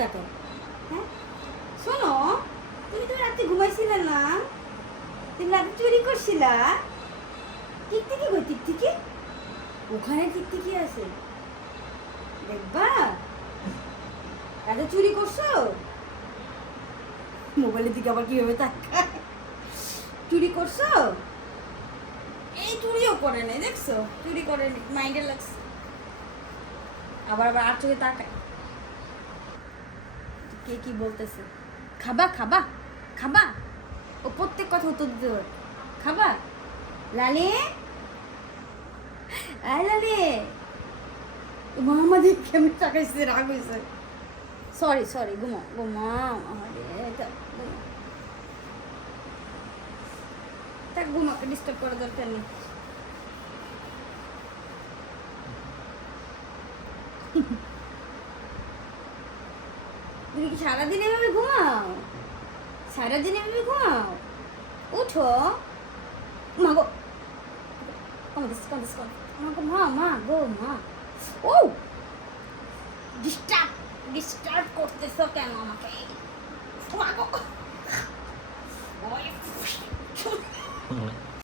টাকা? হ্যাঁ শোনো, তুমি তো রাতে ঘুমাইছিলে না, তুমি রাতে চুরি করছিলা। টিকটিকি কই টিকটিকি? ওখানে টিকটিকি আছে, দেখবা? রাতে চুরি করছো? মোবাইলের দিকে আবার কিভাবে তাকায়? চুরি করছো? এই চুরিও করে নেই, দেখছো? চুরি করে নি, মাইন্ডে লাগছে। আবার আবার আর চোখে তাকায়। কে কি বলতেছে? খাবা খাবা খাবা? ও প্রত্যেক কথা উত্তর দিতে পারে। খাবা? লালে, আয় লালে। মামা দিয়ে কেমন তাকাইছে, রাগ হয়েছে। সরি সরি, ঘুমো ঘুমাও। আরে ঘুমো, তাক ঘুমাকে ডিস্টার্ব করার দরকার নেই। তুমি কি সারাদিন এভাবে ঘুমাও? সারাদিন এভাবে ঘুমাও? উঠো মা গো, কমাদিস কমাদিস কম আমাকে, মা মা গো মা। ও ডিস্টার্ব ডিস্টার্ব করতেছো কেন আমাকে? মা গো। ওই